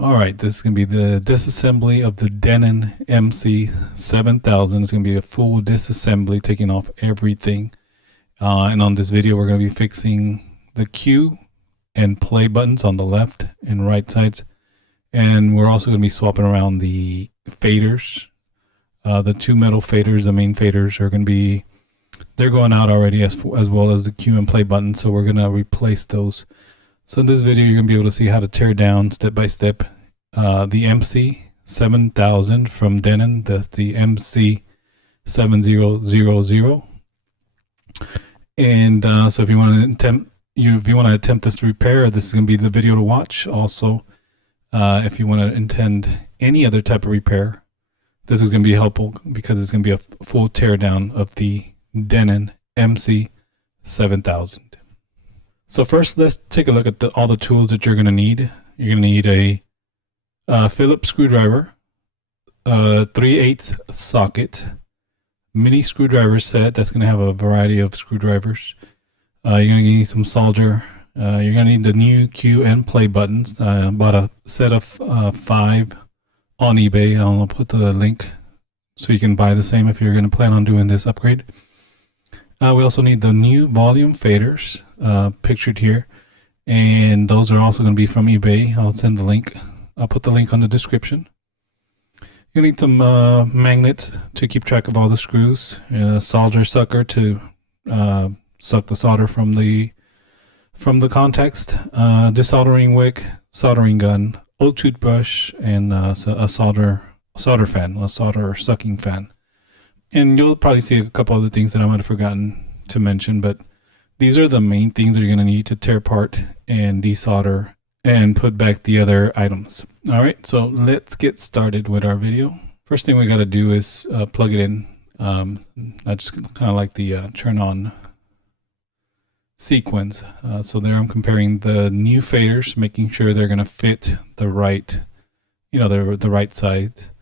Alright, this is going to be the disassembly of the Denon MC7000. It's going to be a full disassembly, taking off everything. And on this video, we're going to be fixing the cue and play buttons on the left and right sides. And we're also going to be swapping around the faders. The two metal faders, the main faders, are going to be, they're going out already, as well as the cue and play buttons. So we're going to replace those. So in this video, you're going to be able to see how to tear down step by step the MC7000 from Denon. That's the MC7000. And so if you want to attempt this repair, this is going to be the video to watch. Also, if you want to intend any other type of repair, this is going to be helpful because it's going to be a full tear down of the Denon MC7000. So first, let's take a look at all the tools that you're going to need. You're going to need a Phillips screwdriver, 3/8 socket, mini screwdriver set. That's going to have a variety of screwdrivers. You're going to need some solder. You're going to need the new cue and play buttons. I bought a set of 5 on eBay. I'll put the link so you can buy the same if you're going to plan on doing this upgrade. We also need the new volume faders pictured here, and those are also going to be from eBay. I'll send the link. I'll put the link on the description. You need some magnets to keep track of all the screws, a solder sucker to suck the solder from the contacts, desoldering wick, soldering gun, old toothbrush, and a solder fan, a solder sucking fan. And you'll probably see a couple other things that I might have forgotten to mention, but these are the main things that you're going to need to tear apart and desolder and put back the other items. All right, so let's get started with our video. First thing we got to do is plug it in. I just kind of like the turn on sequence. So there I'm comparing the new faders, making sure they're going to fit the right, the right size.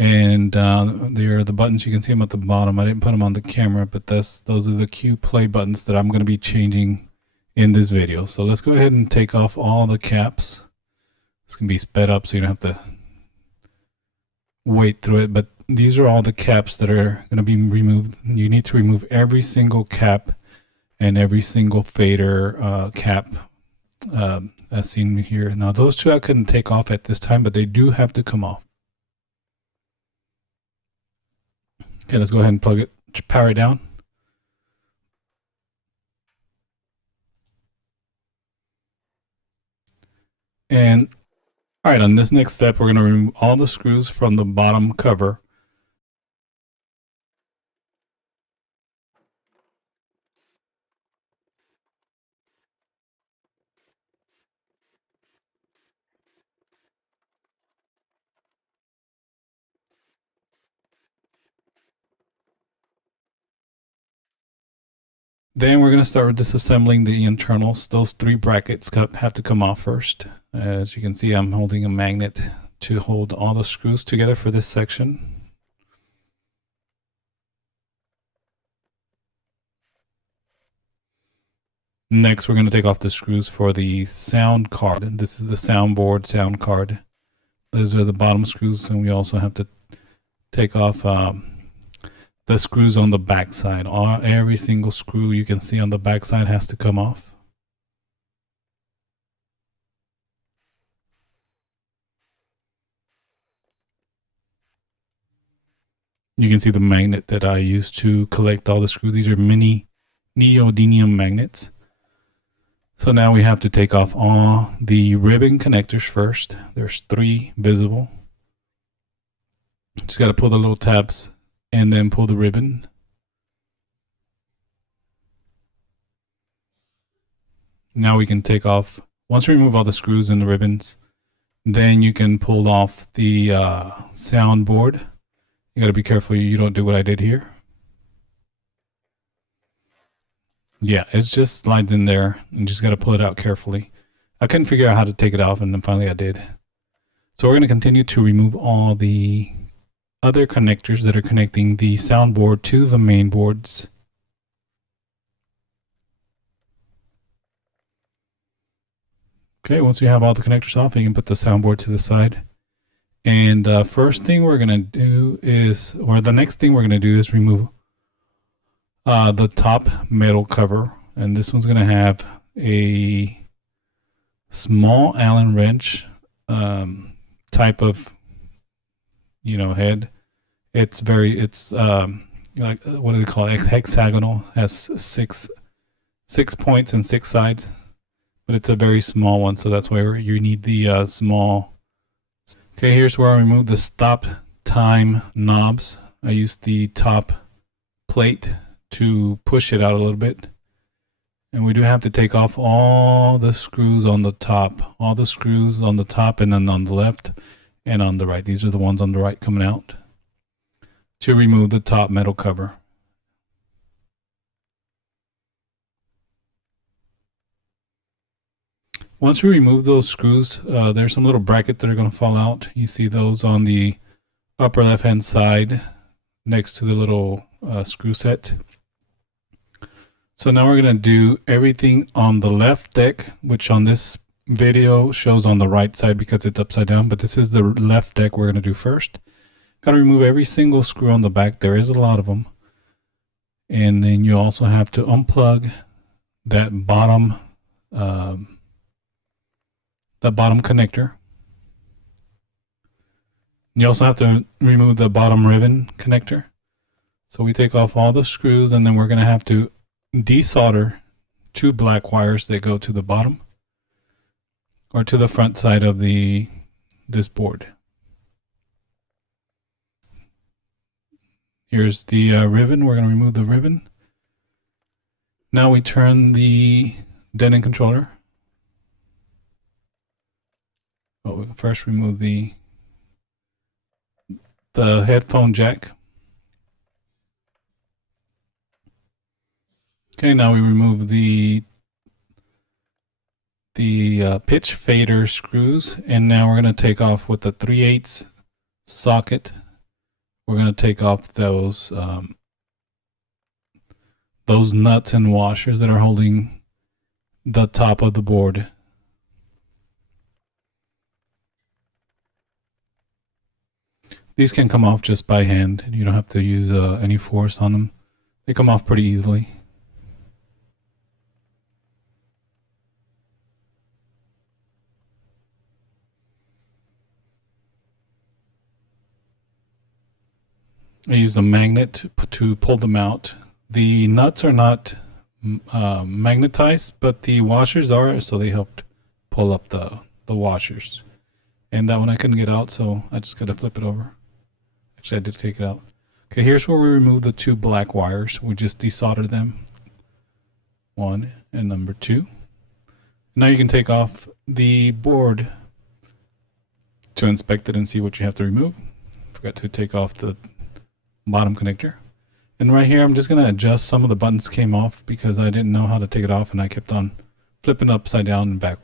And there are the buttons. You can see them at the bottom. I didn't put them on the camera, but those are the cue play buttons that I'm going to be changing in this video. So let's go ahead and take off all the caps. It's going to be sped up so you don't have to wait through it, but these are all the caps that are going to be removed. You need to remove every single cap and every single fader cap as seen here. Now those two I couldn't take off at this time, but they do have to come off. Okay, let's go ahead and plug it, power it down. And all right, on this next step, we're going to remove all the screws from the bottom cover. Then we're going to start with disassembling the internals. Those 3 brackets have to come off first. As you can see, I'm holding a magnet to hold all the screws together for this section. Next, we're going to take off the screws for the sound card. This is the soundboard sound card. Those are the bottom screws, and we also have to take off the screws on the back side. Every single screw you can see on the back side has to come off. You can see the magnet that I use to collect all the screws. These are mini neodymium magnets. So now we have to take off all the ribbon connectors first. There's 3 visible. Just got to pull the little tabs and then pull the ribbon. Now we can take off, once we remove all the screws and the ribbons, then you can pull off the soundboard. You got to be careful you don't do what I did here. Yeah, it just slides in there and just got to pull it out carefully. I couldn't figure out how to take it off, and then finally I did. So we're going to continue to remove all the other connectors that are connecting the soundboard to the main boards. Okay, once you have all the connectors off, you can put the soundboard to the side. And first thing we're going to do is, or the next thing we're going to do is remove the top metal cover. And this one's going to have a small Allen wrench type of, head. It's like, what do they call it? Hexagonal, has six points and 6 sides, but it's a very small one. So that's why you need the small. Okay, here's where I remove the stop time knobs. I use the top plate to push it out a little bit. And we do have to take off all the screws on the top. All the screws on the top and then on the left and on the right. These are the ones on the right coming out to remove the top metal cover. Once we remove those screws, there's some little brackets that are going to fall out. You see those on the upper left hand side next to the little screw set. So now we're going to do everything on the left deck, which on this video shows on the right side because it's upside down, but this is the left deck we're going to do first. Got to remove every single screw on the back. There is a lot of them. And then you also have to unplug that bottom connector. You also have to remove the bottom ribbon connector. So we take off all the screws, and then we're going to have to desolder 2 black wires that go to the bottom or to the front side of this board. Here's the ribbon. We're going to remove the ribbon. Now we turn the Denon controller. But we first remove the headphone jack. Okay, now we remove the pitch fader screws, and now we're going to take off with the 3/8 socket. We're going to take off those nuts and washers that are holding the top of the board. These can come off just by hand. You don't have to use any force on them. They come off pretty easily. I use a magnet to pull them out. The nuts are not magnetized, but the washers are, so they helped pull up the washers. And that one I couldn't get out, so I just got to flip it over. Actually, I did take it out. Okay, here's where we remove the 2 black wires. We just desolder them. 1 and number 2. Now you can take off the board to inspect it and see what you have to remove. Forgot to take off the bottom connector. And right here I'm just going to adjust. Some of the buttons came off because I didn't know how to take it off, and I kept on flipping upside down and back.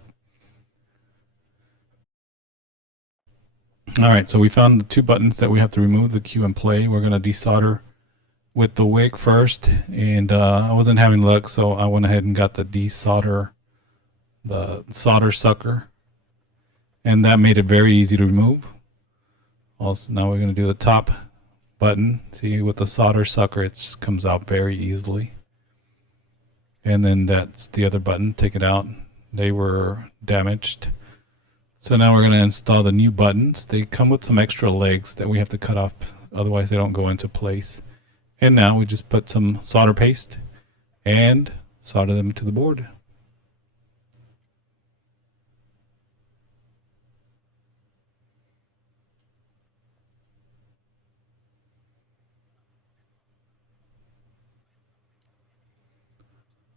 Alright, so we found the 2 buttons that we have to remove, the cue and play. We're going to desolder with the wick first, and I wasn't having luck, so I went ahead and got the solder sucker, and that made it very easy to remove. Also, now we're going to do the top button. See, with the solder sucker, it comes out very easily. And then that's the other button. Take it out. They were damaged. So now we're going to install the new buttons. They come with some extra legs that we have to cut off, otherwise they don't go into place. And now we just put some solder paste and solder them to the board.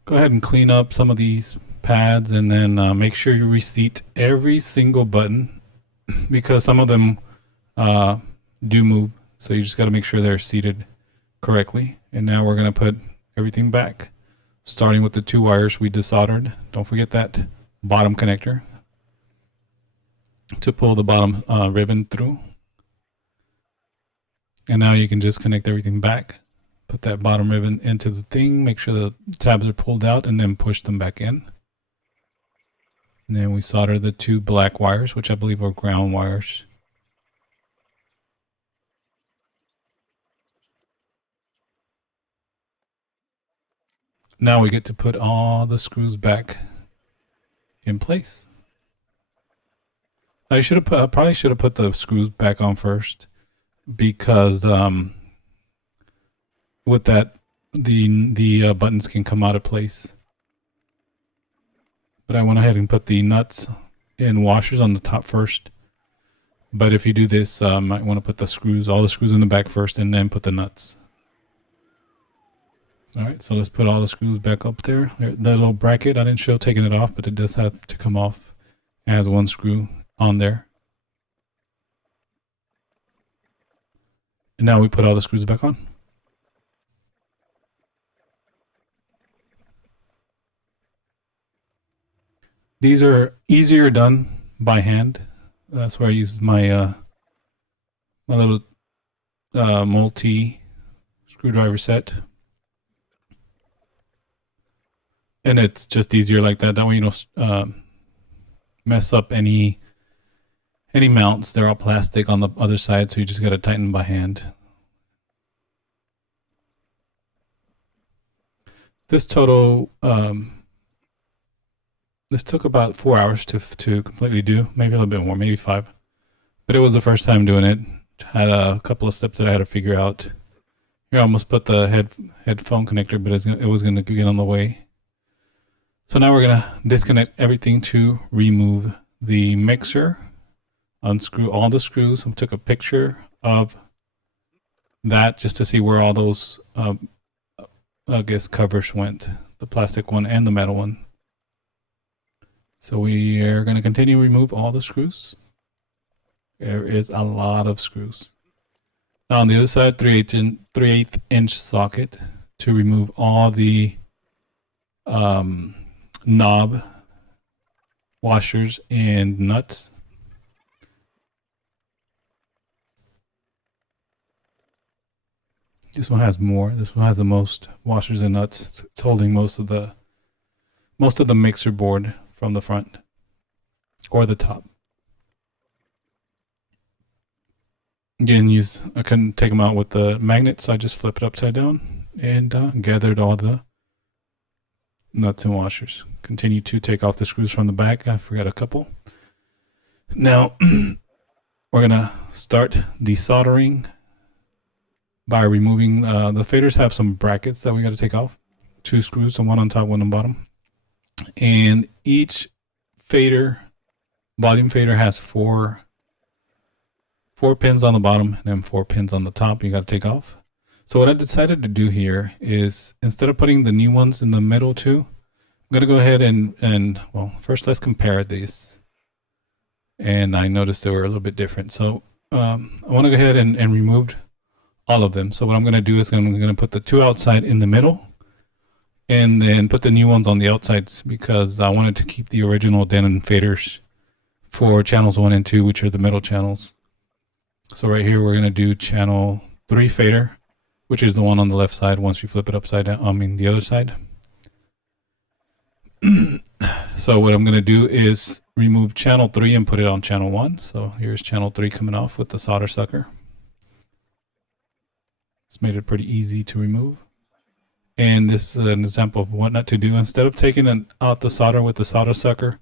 Go ahead and clean up some of these pads, and then make sure you reseat every single button because some of them do move, so you just got to make sure they're seated correctly. And now we're going to put everything back, starting with the 2 wires we desoldered. Don't forget that bottom connector to pull the bottom ribbon through. And now you can just connect everything back. Put that bottom ribbon into the thing, make sure the tabs are pulled out, and then push them back in. And then we solder the two black wires, which I believe are ground wires. Now we get to put all the screws back in place. I probably should have put the screws back on first, because with that the buttons can come out of place. But I went ahead and put the nuts and washers on the top first. But if you do this, might want to put the screws, all the screws in the back first, and then put the nuts. All right, so let's put all the screws back up there. That little bracket, I didn't show taking it off, but it does have to come off. It has one screw on there. And now we put all the screws back on. These are easier done by hand. That's where I use my my little multi screwdriver set. And it's just easier like that. That way you don't mess up any mounts. They're all plastic on the other side, so you just got to tighten by hand. This total, this took about 4 hours to completely do, maybe a little bit more, maybe 5. But it was the first time doing it. Had a couple of steps that I had to figure out. Here I almost put the headphone connector, but it was going to get on the way. So now we're going to disconnect everything to remove the mixer, unscrew all the screws. I took a picture of that just to see where all those, I guess, covers went, the plastic one and the metal one. So we are going to continue to remove all the screws. There is a lot of screws. Now on the other side, 3/8 inch socket to remove all the knob washers and nuts. This one has more. This one has the most washers and nuts. It's holding most of the mixer board from the front or the top. Again, I couldn't take them out with the magnet, so I just flip it upside down and gathered all the nuts and washers. Continue to take off the screws from the back. I forgot a couple. Now we're gonna start desoldering by removing the faders. Have some brackets that we got to take off. 2 screws, so one on top, one on bottom. And each fader, volume fader, has 4 pins on the bottom and then 4 pins on the top you got to take off. So what I decided to do here is, instead of putting the new ones in the middle too, I'm going to go ahead and well, first let's compare these. And I noticed they were a little bit different. So I want to go ahead and remove all of them. So what I'm going to do is I'm going to put the 2 outside in the middle, and then put the new ones on the outsides, because I wanted to keep the original Denon faders for channels 1 and 2, which are the middle channels. So right here we're going to do channel 3 fader, which is the one on the left side once you flip it upside down, I mean the other side. So what I'm going to do is remove channel 3 and put it on channel 1. So here's channel 3 coming off with the solder sucker. It's made it pretty easy to remove. And this is an example of what not to do. Instead of taking out the solder with the solder sucker,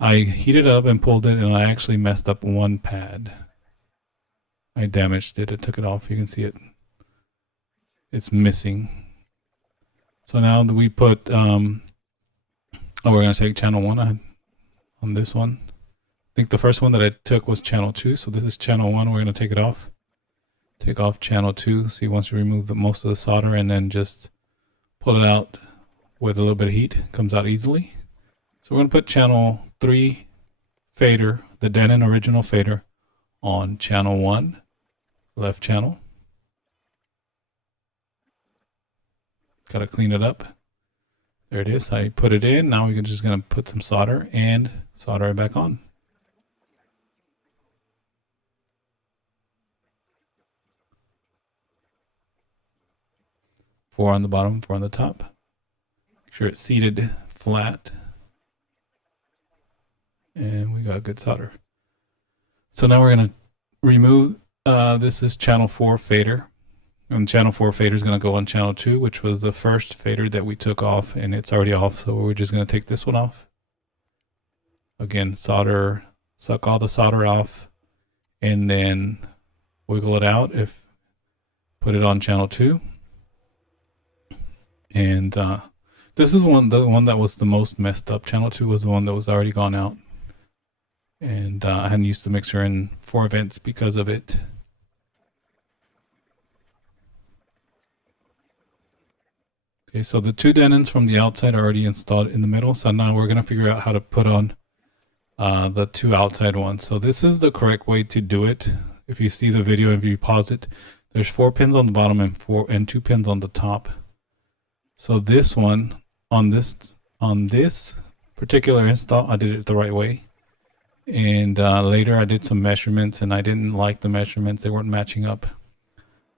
I heated it up and pulled it, and I actually messed up one pad. I damaged it. I took it off. You can see it. It's missing. So now that we put, we're going to take channel 1 on this one. I think the first one that I took was channel 2. So this is channel 1. We're going to take it off. Take off channel 2. See, once you remove most of the solder and then just pull it out with a little bit of heat, it comes out easily. So we're going to put channel 3 fader, the Denon original fader, on channel 1, left channel. Got to clean it up. There it is. I put it in. Now we're just going to put some solder and solder it back on. Four on the bottom, 4 on the top. Make sure it's seated flat. and we got good solder. So now we're going to remove, this is channel 4 fader. And channel 4 fader is going to go on channel 2, which was the first fader that we took off, and it's already off. So we're just going to take this one off. Again, solder, suck all the solder off, and then wiggle it out. Put it on channel 2. And this is the one that was the most messed up. Channel 2 was the one that was already gone out. And I hadn't used the mixer in 4 events because of it. Okay, so the 2 Denons from the outside are already installed in the middle. So now we're going to figure out how to put on the 2 outside ones. So this is the correct way to do it. If you see the video, if you pause it, there's 4 pins on the bottom and 2 pins on the top. So this one, on this particular install, I did it the right way. And later I did some measurements, and I didn't like the measurements. They weren't matching up.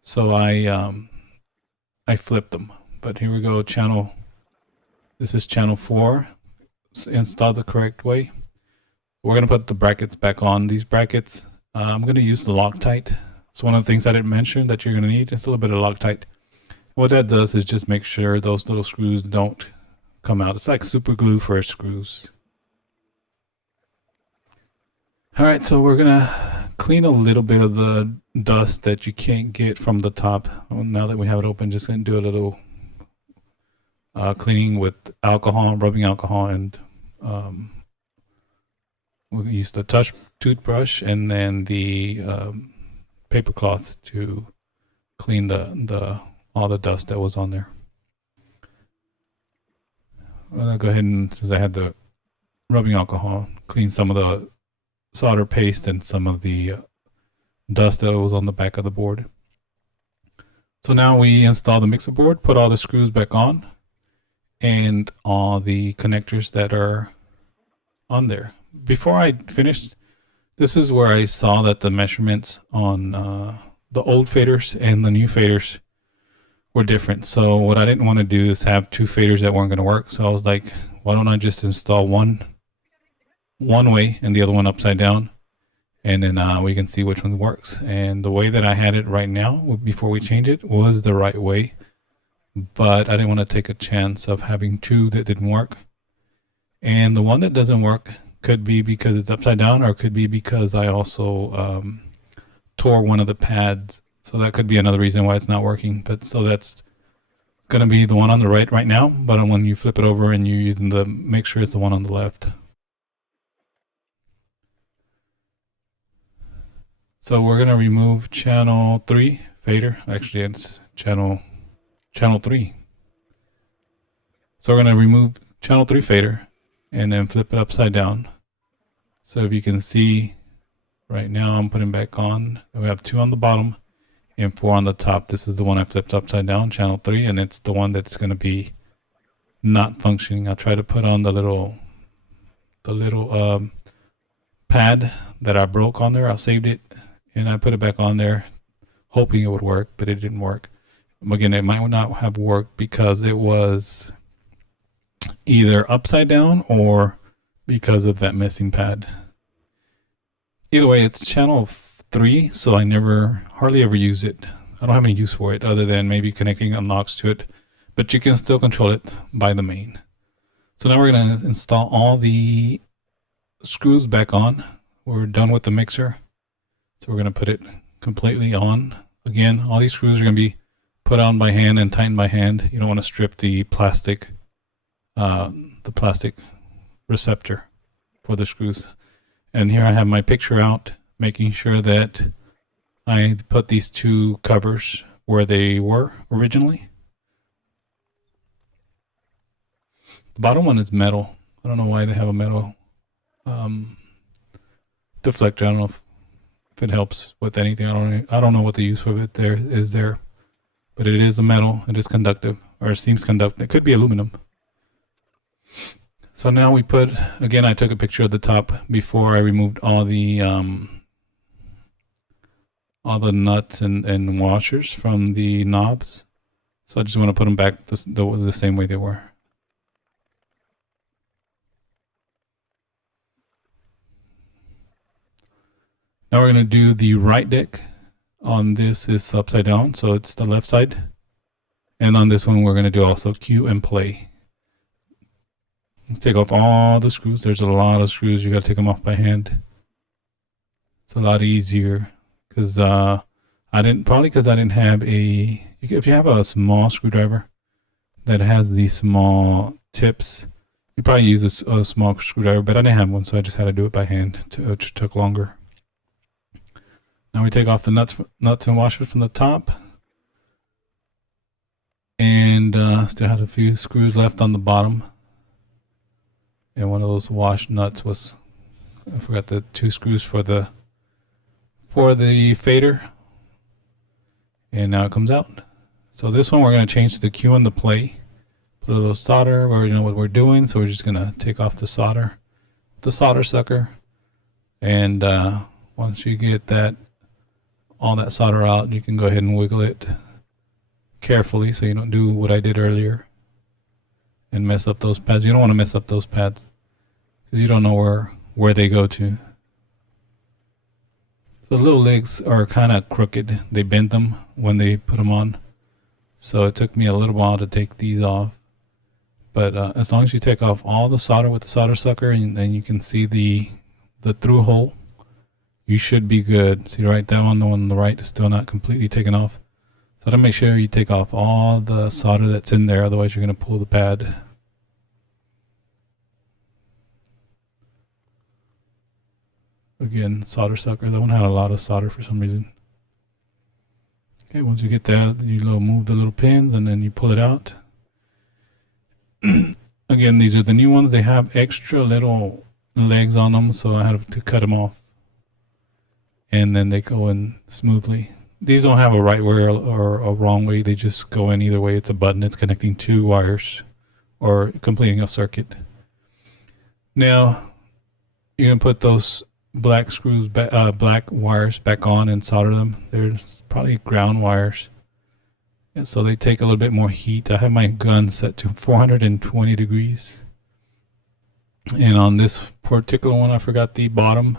So I flipped them. But here we go, this is channel 4. It's installed the correct way. We're going to put the brackets back on. These brackets, I'm going to use the Loctite. It's one of the things I didn't mention that you're going to need. It's a little bit of Loctite. What that does is just make sure those little screws don't come out. It's like super glue for screws. All right, so we're going to clean a little bit of the dust that you can't get from the top. Well, now that we have it open, just going to do a little cleaning with alcohol, rubbing alcohol, and we'll use the toothbrush and then the paper cloth to clean all the dust that was on there. I'll go ahead and, since I had the rubbing alcohol, clean some of the solder paste and some of the dust that was on the back of the board. So now we install the mixer board, put all the screws back on, and all the connectors that are on there. Before I finished, this is where I saw that the measurements on the old faders and the new faders were different. So what I didn't want to do is have 2 faders that weren't going to work. So I was like, why don't I just install one way and the other one upside down, and then we can see which one works. And the way that I had it right now, before we change it, was the right way. But I didn't want to take a chance of having 2 that didn't work. And the one that doesn't work could be because it's upside down, or it could be because I also tore one of the pads. So that could be another reason why it's not working. But so that's going to be the one on the right now. But when you flip it over and you're using the mixer, it's the one on the left. So we're going to remove channel 3 fader. Actually, it's channel 3. So we're going to remove channel 3 fader and then flip it upside down. So if you can see right now, I'm putting back on. We have 2 on the bottom and 4 on the top. This is the one I flipped upside down, channel 3, and it's the one that's going to be not functioning. I'll try to put on the little pad that I broke on there. I saved it and I put it back on there hoping it would work, but it didn't work. Again, it might not have worked because it was either upside down or because of that missing pad. Either way, it's channel 3, so I hardly ever use it. I don't have any use for it other than maybe connecting unlocks to it, but you can still control it by the main. So now we're going to install all the screws back on. We're done with the mixer, so we're going to put it completely on. Again, all these screws are going to be put on by hand and tightened by hand. You don't want to strip the plastic receptor for the screws. And here I have my picture out, making sure that I put these 2 covers where they were originally. The bottom one is metal. I don't know why they have a metal deflector. I don't know if it helps with anything. I don't know what the use of it is there, but it is a metal. It is conductive, or it seems conductive. It could be aluminum. So now we put, again, I took a picture of the top before I removed all the nuts and washers from the knobs. So I just want to put them back the same way they were. Now we're going to do the right deck. On this is upside down, so it's the left side. And on this one, we're going to do also cue and play. Let's take off all the screws. There's a lot of screws. You got to take them off by hand. It's a lot easier because I didn't have a. If you have a small screwdriver that has these small tips, you probably use a small screwdriver. But I didn't have one, so I just had to do it by hand. It just took longer. Now we take off the nuts and washers from the top. And still had a few screws left on the bottom. And one of those wash nuts was, I forgot the 2 screws for the fader. And now it comes out. So this one we're going to change the cue and the play. Put a little solder. We already know what we're doing, so we're just going to take off the solder with the solder sucker. And once you get all that solder out, you can go ahead and wiggle it carefully so you don't do what I did earlier and mess up those pads. You don't want to mess up those pads because you don't know where they go to. So the little legs are kind of crooked. They bend them when they put them on. So it took me a little while to take these off. But as long as you take off all the solder with the solder sucker and then you can see the through hole, you should be good. See right that one, the one on the right is still not completely taken off. So to make sure you take off all the solder that's in there, otherwise you're going to pull the pad. Again, solder sucker. That one had a lot of solder for some reason. Okay, once you get that, you move the little pins and then you pull it out. Again, these are the new ones. They have extra little legs on them, so I had to cut them off. And then they go in smoothly. These don't have a right way or a wrong way. They just go in either way. It's a button. It's connecting 2 wires or completing a circuit. Now, you can put those black screws, black wires back on and solder them. They're probably ground wires. And so they take a little bit more heat. I have my gun set to 420 degrees. And on this particular one, I forgot the bottom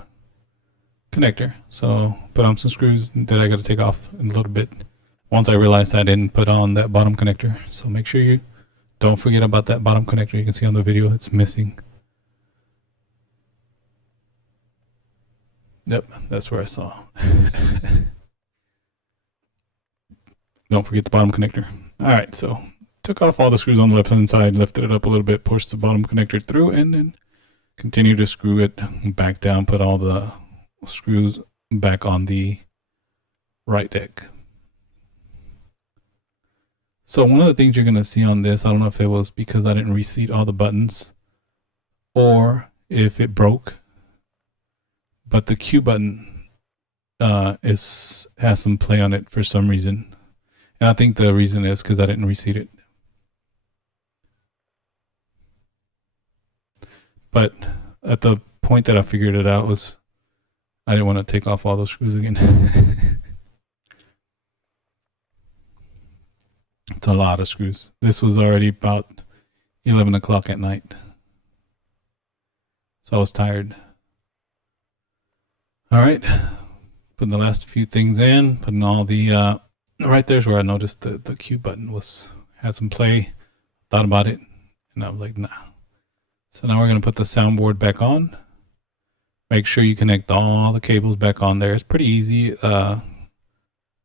connector, so put on some screws that I got to take off in a little bit once I realized I didn't put on that bottom connector. So make sure you don't forget about that bottom connector. You can see on the video it's missing. Yep, that's where I saw. Don't forget the bottom connector. All right, so took off all the screws on the left hand side, lifted it up a little bit, pushed the bottom connector through, and then continue to screw it back down, put all the screws back on the right deck. So one of the things you're going to see on this, I don't know if it was because I didn't reseat all the buttons or if it broke, but the cue button has some play on it for some reason. And I think the reason is because I didn't reseat it. But at the point that I figured it out was I didn't want to take off all those screws again. It's a lot of screws. This was already about 11 o'clock at night. So I was tired. All right. Putting the last few things in, putting all the, right there's where I noticed the cue button had some play. Thought about it and I was like, nah. So now we're going to put the soundboard back on. Make sure you connect all the cables back on there. It's pretty easy to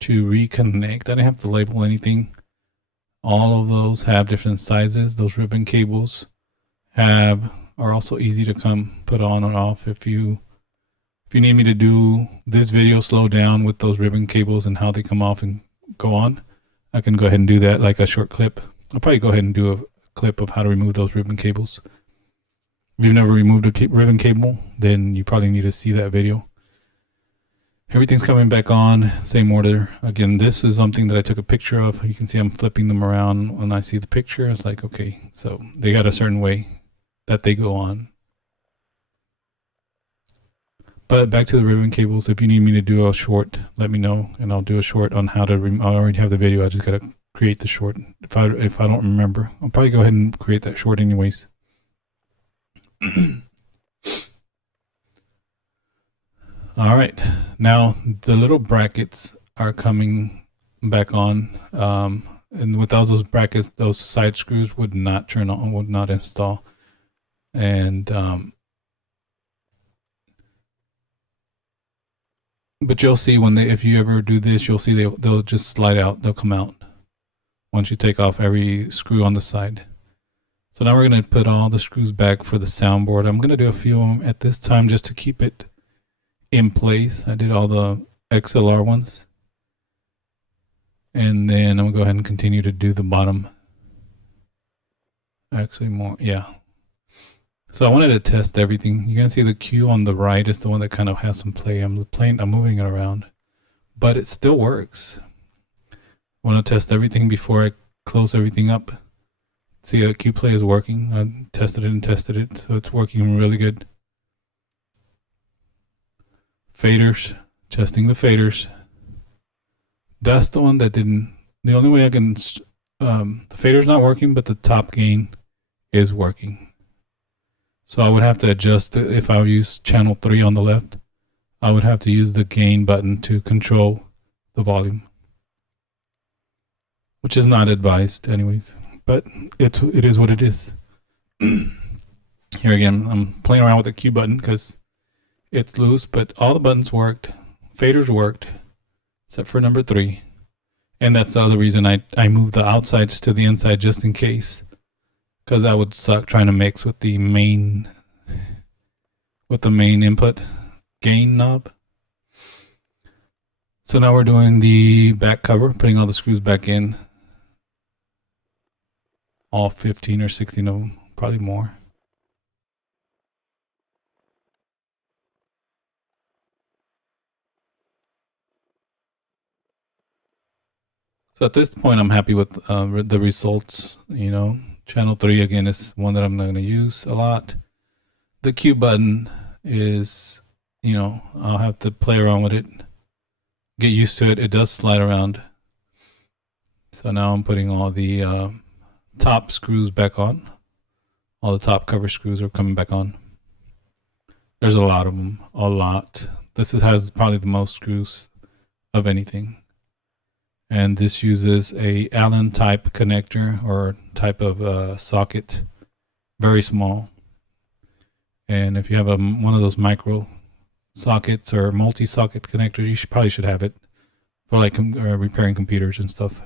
reconnect. I didn't have to label anything. All of those have different sizes. Those ribbon cables are also easy to put on or off. If you need me to do this video slow down with those ribbon cables and how they come off and go on, I can go ahead and do that like a short clip. I'll probably go ahead and do a clip of how to remove those ribbon cables. If you've never removed a ribbon cable, then you probably need to see that video. Everything's coming back on, same order. Again, this is something that I took a picture of. You can see I'm flipping them around when I see the picture. It's like, okay, so they got a certain way that they go on. But back to the ribbon cables. If you need me to do a short, let me know, and I'll do a short on how to. I already have the video. I just gotta create the short. If I don't remember, I'll probably go ahead and create that short anyways. All right, now the little brackets are coming back on, and without those brackets, those side screws would not turn on, would not install. And but you'll see when if you ever do this, you'll see they'll just slide out. They'll come out once you take off every screw on the side. So now we're going to put all the screws back for the soundboard. I'm going to do a few of them at this time just to keep it in place. I did all the XLR ones. And then I'm going to go ahead and continue to do the bottom. Actually more, yeah. So I wanted to test everything. You can see the CUE on the right is the one that kind of has some play. I'm moving it around, but it still works. I want to test everything before I close everything up. See, the CUE play is working. I tested it, so it's working really good. Faders, testing the faders. That's the one that didn't. The only way I can, the fader's not working, but the top gain is working. So I would have to adjust it. If I use channel 3 on the left, I would have to use the gain button to control the volume, which is not advised anyways, but it is what it is. Here again, I'm playing around with the CUE button because it's loose, but all the buttons worked. Faders worked, except for number 3. And that's the other reason I moved the outsides to the inside just in case. Because that would suck trying to mix with the main input gain knob. So now we're doing the back cover, putting all the screws back in. All 15 or 16 of them, probably more. So at this point, I'm happy with the results, you know. Channel 3 again is one that I'm not going to use a lot. The CUE button is, you know, I'll have to play around with it, get used to it. It does slide around. So now I'm putting all the top screws back on. All the top cover screws are coming back on. There's a lot of them, a lot. This has probably the most screws of anything. And this uses a Allen type connector or type of socket, very small. And if you have one of those micro sockets or multi-socket connectors, you probably should have it for like repairing computers and stuff.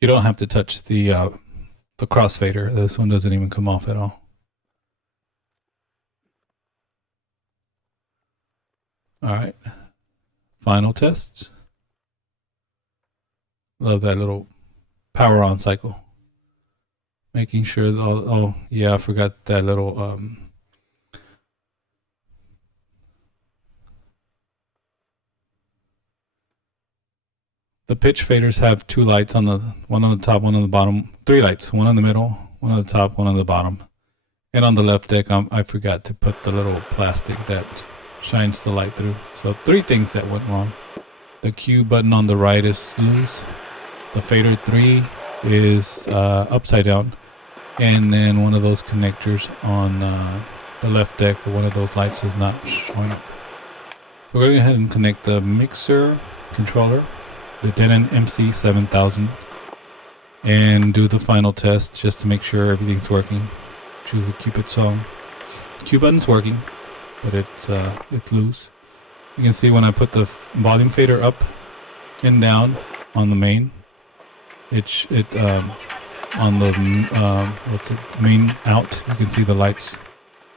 You don't have to touch the crossfader. This one doesn't even come off at all. All right, final tests. Love that little power on cycle. Making sure that oh yeah, I forgot that little the pitch faders have 2 lights on the one on the top, one on the bottom, 3 lights, one in the middle, one on the top, one on the bottom. And on the left deck, I forgot to put the little plastic that shines the light through. So 3 things that went wrong. The CUE button on the right is loose. The fader 3 is upside down. And then one of those connectors on the left deck, or one of those lights is not showing up. So we're going to go ahead and connect the mixer controller, the Denon MC7000, and do the final test just to make sure everything's working. Choose the Cupid song. CUE button's working, but it's loose. You can see when I put the volume fader up and down on the main, on the main out, you can see the lights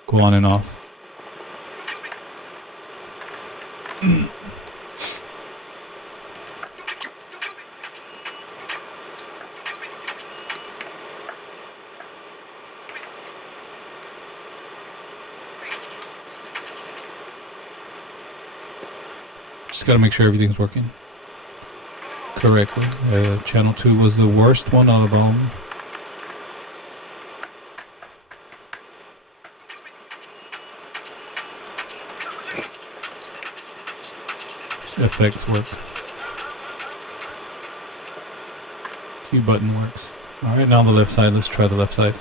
go on and off. Just got to make sure everything's working correctly. Channel 2 was the worst one out of all of them. Effects work. CUE button works. Alright, now the left side. Let's try the left side.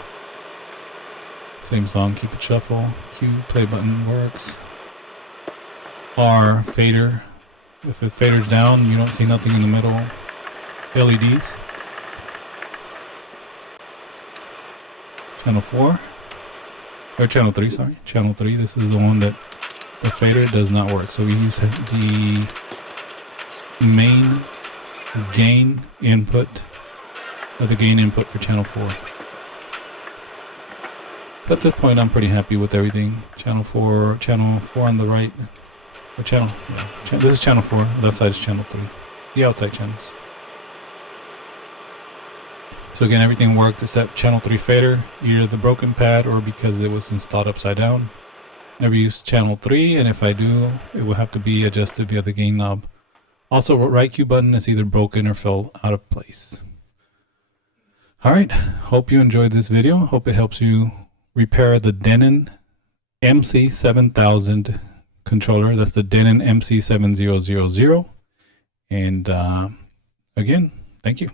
Same song, keep it shuffle. CUE play button works. R fader. If the fader's down, you don't see nothing in the middle. LEDs. Channel 4. Or channel 3, sorry. Channel 3. This is the one that the fader does not work. So we use the main gain input, or the gain input for channel 4. At this point, I'm pretty happy with everything. Channel 4 on the right. Or this is channel 4, left side is channel 3. The outside channels. So again, everything worked except channel 3 fader, either the broken pad or because it was installed upside down. Never use channel 3, and if I do, it will have to be adjusted via the gain knob. Also, right CUE button is either broken or fell out of place. Alright, hope you enjoyed this video. Hope it helps you repair the Denon MC7000 controller. That's the Denon MC7000. And again, thank you.